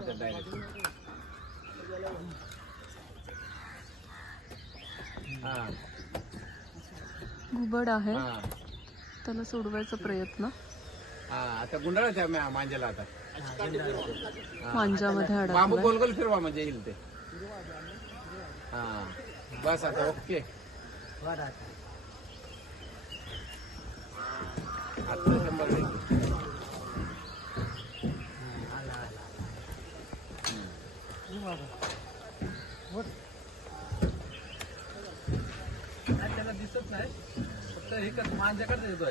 तर डायरेक्ट हा. घुबड आहे. हा. त्याला सोडवायचा प्रयत्न. हा आता आहे मांजाला आता. मांजामध्ये बांबू अडकलाय गोल गोल फिरवा म्हणजे येईल ते. हा. बस आता ओके. आता. त्याला दिसत नाही फक्त हे कर माझ्याकडे येतो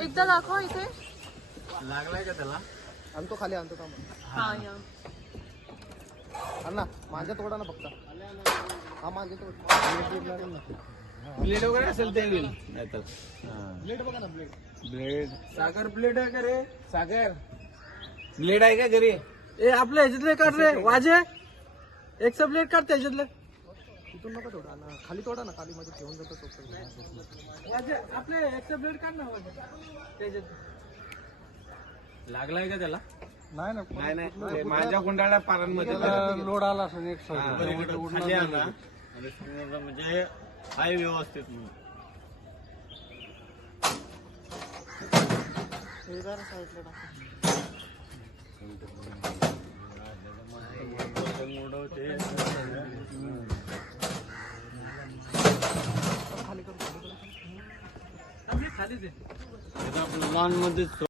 एकदा दाखवा इथे. लागलाय का त्याला? आणतो खाली आणतो हा या. अण्णा माझ्या तोडा ना फक्त. हा माझ्या तोड. ब्लेड वगैरे असेल ते येईल नाहीतर ब्लेड बघा ना ब्लेड ब्लेड सागर ब्लेड आहे का रे? सागर. ब्लेड आहे का घरी? ए आपल्या ह्याच्यातले काढ रे. वाजे. एक सबलेट काढ त्याच्यातले तिथून नका तोडा ना खाली तोडा ना खाली मध्ये ठेवून जातो तो वाजे आपले एक सबलेट काढ ना वाजे. त्याच्यात लागलाय का त्याला? नाही ना नाही नाही ते माझ्या गुंडाळ्या पारांमध्ये लोड आला असं एक हा. खाली आला आणि. समोर म्हणजे हाय व्यवस्थित म्हणून. खाली दे लॉनमध्ये